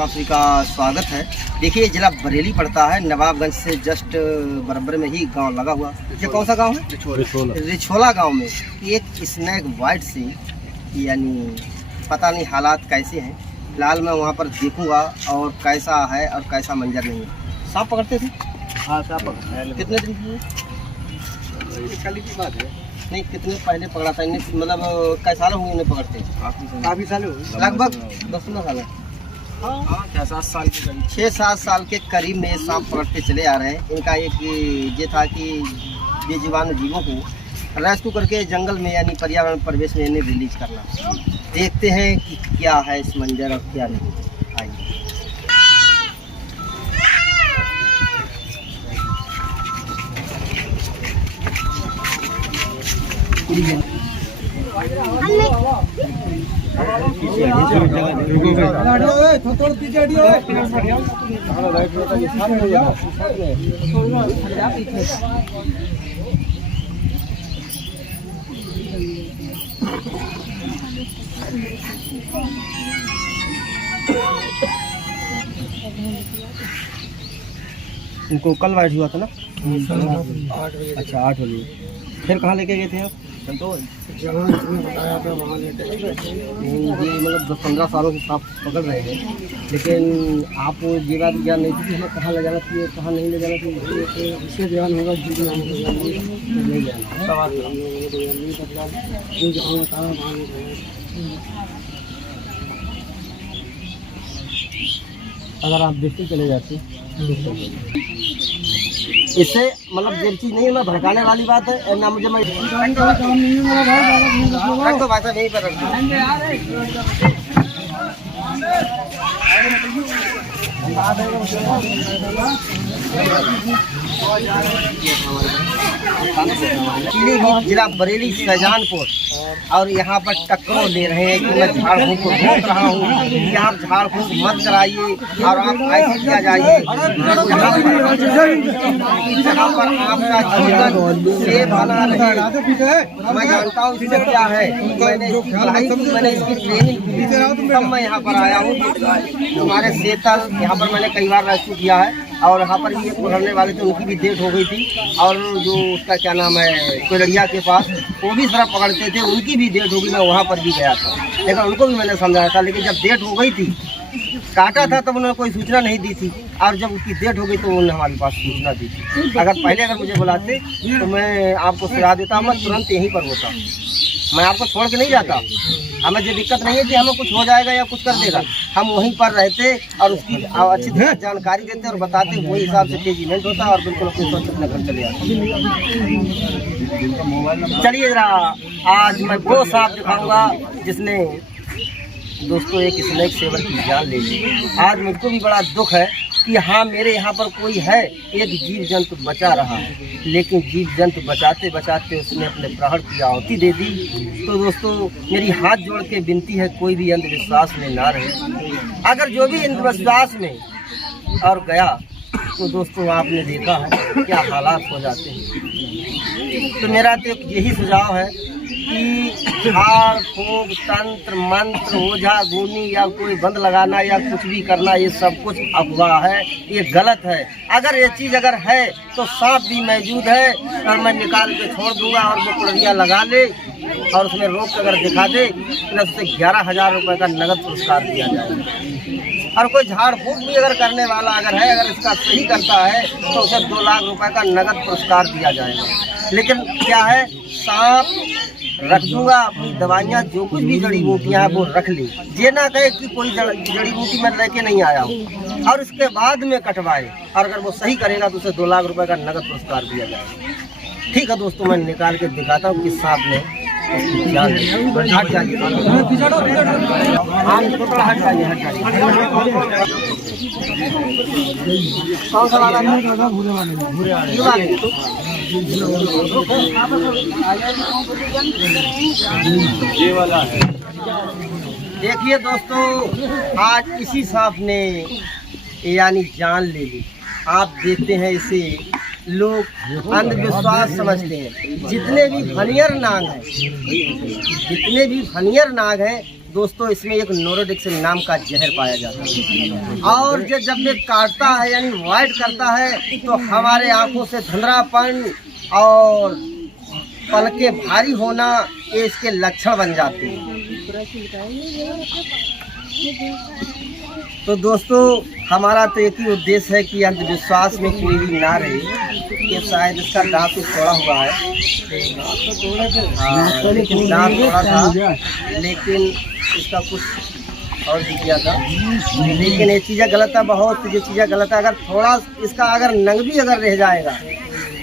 आप सभी का स्वागत है। देखिए जिला बरेली पड़ता है, नवाबगंज से जस्ट बराबर में ही गांव लगा हुआ। ये कौन सा गांव है? रिछोला गांव में एक स्नैक वाइट से यानी पता नहीं हालात कैसे हैं। फिलहाल मैं वहां पर देखूंगा और कैसा है और कैसा मंजर नहीं है। सांप पकड़ते थे? हाँ सांप पकड़ते हैं। कितने दिन की कल की बात है। नहीं, कितने पहले पकड़ा था इन्हें? मतलब कई साल हुए इन्हें पकड़ते? काफी साल हुए, लगभग 10-15 साल। हाँ 6-7 साल के करीब। 6-7 साल के करीब में सांप पकड़ते चले आ रहे हैं। इनका एक ये था कि बेजुबान जीवों को रेस्क्यू करके जंगल में यानी पर्यावरण परिवेश में इन्हें रिलीज करना। देखते हैं कि क्या है इस मंजर और क्या नहीं। आइए। इनको कल वाइट हुआ था ना? 8 बजे। अच्छा 8 बजे। फिर कहाँ लेके गए थे आप? जहाँ बताया था वहाँ लेके गए। ये मतलब 10-15 सालों से सांप पकड़ रहे हैं, लेकिन आप ये बात ज्ञान नहीं थी कि हमें कहाँ ले जाना चाहिए, कहाँ नहीं ले जाना चाहिए। इससे ध्यान होगा जी नहीं जाना। जो जहाँ बताया वहाँ ले गए। अगर आप देखते चले जाते इससे मतलब ये चीज़ नहीं है, मैं भड़काने वाली बात है ना। मुझे मैं तो भाई साहब यहीं पर रख पीलीभीत जिला बरेली शाहजहानपुर, और यहाँ पर टक्कर ले रहे हैं कि मैं झाड़ फूंक को रोक रहा हूँ कि आप झाड़ फूंक मत कराइए और आप ऐसे किया जाइए जहाँ पर आपका जीवन सेफ बना रहे। मैं जानता हूँ इससे क्या है, मैंने इसकी पढ़ाई की, मैंने इसकी ट्रेनिंग की, तब मैं यहाँ पर आया हूँ। हमारे सेतल यहाँ पर मैंने कई बार रेस्क्यू किया है, और यहाँ पर भी एक पकड़ने वाले थे, उनकी भी डेथ हो गई थी। और जो उसका क्या नाम है कोयलड़िया के पास, वो भी तरह पकड़ते थे, उनकी भी डेथ हो गई। मैं वहाँ पर भी गया था, लेकिन उनको भी मैंने समझाया था, लेकिन जब डेथ हो गई थी, काटा था, तब उन्होंने कोई सूचना नहीं दी थी, और जब उसकी डेथ हो गई तो उन्होंने हमारे पास सूचना दी थी। अगर मुझे बुलाते तो मैं आपको सुना देता, मैं तुरंत यहीं पर होता, मैं आपको छोड़ के नहीं जाता। हमें जो दिक्कत नहीं है कि हमें कुछ हो जाएगा या कुछ कर देगा, हम वहीं पर रहते और उसकी अच्छी तरह जानकारी देते और बताते, वही हिसाब से ट्रीटमेंट होता और बिल्कुल अपने स्वस्थ अपने घर चले आते। चलिए जरा आज मैं वो सांप दिखाऊंगा जिसने दोस्तों एक स्नेक सेवर की जान ले ली। आज मुझको भी बड़ा दुख है कि हाँ मेरे यहाँ पर कोई है, एक जीव जंतु बचा रहा है, लेकिन जीव जंतु बचाते बचाते उसने अपने प्राण की आहुति दे दी। तो दोस्तों मेरी हाथ जोड़ के विनती है, कोई भी अंधविश्वास में ना रहे। अगर जो भी अंधविश्वास में और गया तो दोस्तों आपने देखा है क्या हालात हो जाते हैं। तो मेरा तो यही सुझाव है कि झाड़ फूंक तंत्र मंत्र ओझा गुनी या कोई बंद लगाना या कुछ भी करना, ये सब कुछ अफवाह है, ये गलत है। अगर ये चीज़ अगर है तो सांप भी मौजूद है, और मैं निकाल के छोड़ दूंगा, और वो कुड़िया लगा ले और उसमें रोक अगर दिखा दे तो उससे 11,000 रुपये का नगद पुरस्कार दिया जाएगा। और कोई झाड़ फूंक भी अगर करने वाला अगर है, अगर इसका सही करता है तो उसे 2 लाख रुपए का नगद पुरस्कार दिया जाएगा। लेकिन क्या है, सांप रख दूंगा, अपनी दवाइयाँ जो कुछ भी जड़ी बूटियाँ हैं वो रख ली, ये ना कहे कि कोई जड़ी बूटी मैं लेके नहीं आया हूँ, और उसके बाद में कटवाए, और अगर वो सही करेगा तो उसे 2 लाख रुपए का नगद पुरस्कार दिया जाएगा। ठीक है दोस्तों, मैं निकाल के दिखाता हूँ किस सांप ने हट जाइए। कौन सा वाला ये वाला है। देखिए दोस्तों, आज इसी सांप ने यानी जान ले ली। आप देखते हैं इसे लोग अंधविश्वास समझते हैं। जितने भी फनियर नाग हैं दोस्तों इसमें एक नोरोडिक्सिन नाम का जहर पाया जाता है और जब ये काटता है यानी वाइट करता है तो हमारे आंखों से धुंधलापन और पलकें भारी होना ये इसके लक्षण बन जाते हैं। तो दोस्तों हमारा तो एक ही उद्देश्य है कि अंधविश्वास में कोई भी ना रहे। ये शायद इसका दांत तो तोड़ा हुआ है, लेकिन दांत तोड़ा था, लेकिन इसका कुछ और भी किया था। लेकिन ये चीज़ें गलत है, बहुत जो चीज़ें गलत है। अगर थोड़ा इसका अगर नंग भी अगर रह जाएगा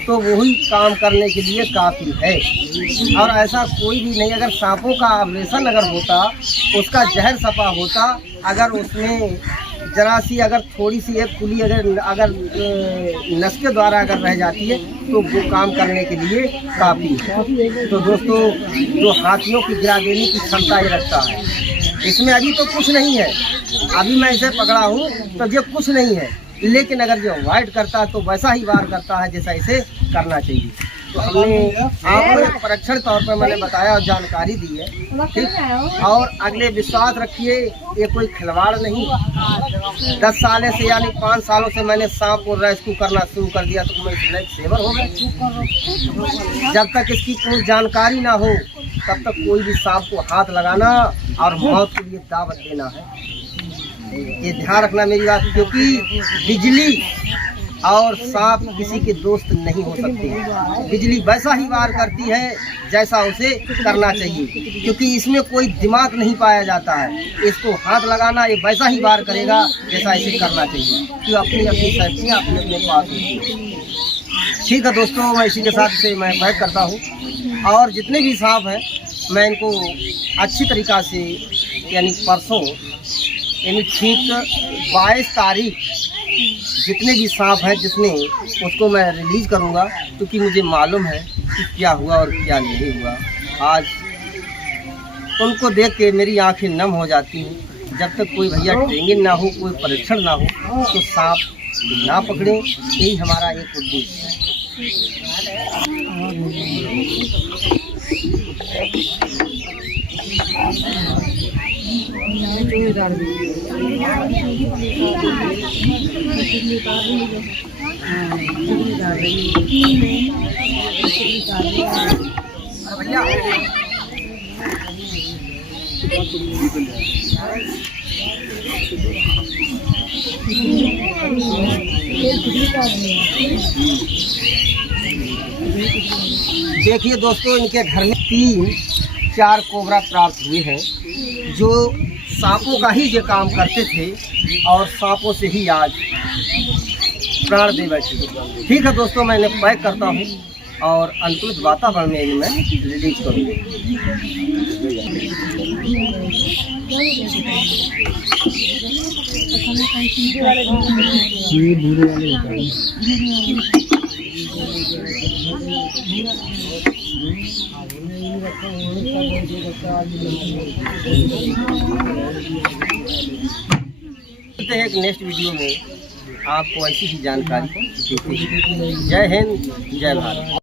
तो वही काम करने के लिए काफ़ी है। और ऐसा कोई भी नहीं, अगर सांपों का ऑपरेशन अगर होता, उसका जहर सफा होता, अगर उसमें जरा सी अगर थोड़ी सी एक पुली अगर नस के द्वारा अगर रह जाती है तो वो काम करने के लिए काफ़ी है। तो दोस्तों जो हाथियों की गिरा देने की क्षमता ये रखता है, इसमें अभी तो कुछ नहीं है, अभी मैं इसे पकड़ा हूँ तो ये कुछ नहीं है, लेकिन अगर जो वाइट करता है तो वैसा ही वार करता है जैसा इसे करना चाहिए। तो हमने आपको एक परीक्षण तौर पर मैंने बताया और जानकारी दी है, ठीक। और अगले विश्वास रखिए, ये कोई खिलवाड़ नहीं। 10 साल से यानी 5 सालों से मैंने सांप और रेस्क्यू करना शुरू कर दिया तो मैं स्नेक सेवर हो गए। जब तक इसकी कोई जानकारी ना हो तब तक कोई भी सांप को हाथ लगाना और मौत के लिए दावत देना है, ये ध्यान रखना मेरी बात। क्योंकि बिजली और सांप किसी के दोस्त नहीं हो सकते। बिजली वैसा ही वार करती है जैसा उसे करना चाहिए, क्योंकि इसमें कोई दिमाग नहीं पाया जाता है। इसको हाथ लगाना ये वैसा ही वार करेगा जैसा इसे करना चाहिए, कि अपनी अपनी सेफ्टियाँ अपने अपने पास होती। ठीक है दोस्तों, मैं इसी के साथ इसे मैं पैक करता हूँ। और जितने भी सांप हैं मैं इनको अच्छी तरीक़ा से यानी परसों यानी ठीक 22 तारीख जितने भी सांप हैं जिसने उसको मैं रिलीज करूंगा, क्योंकि मुझे मालूम है कि क्या हुआ और क्या नहीं हुआ। आज उनको देख के मेरी आंखें नम हो जाती हैं। जब तक कोई भैया ट्रेनिंग ना हो, कोई परीक्षण ना हो तो सांप ना पकड़ें, यही हमारा एक उद्देश्य है। देखिए दोस्तों, इनके घर में 3-4 कोबरा प्राप्त हुए हैं जो सांपों का ही ये काम करते थे और सांपों से ही आज प्राण दे बैठे। ठीक है दोस्तों, मैं इन्हें पैक करता हूँ और अंतुलित वातावरण में मैं रिलीज करूँगा। ये बुरे वाले होते हैं। एक नेक्स्ट वीडियो में आपको ऐसी ही जानकारी देते हैं। जय हिंद, जय भारत।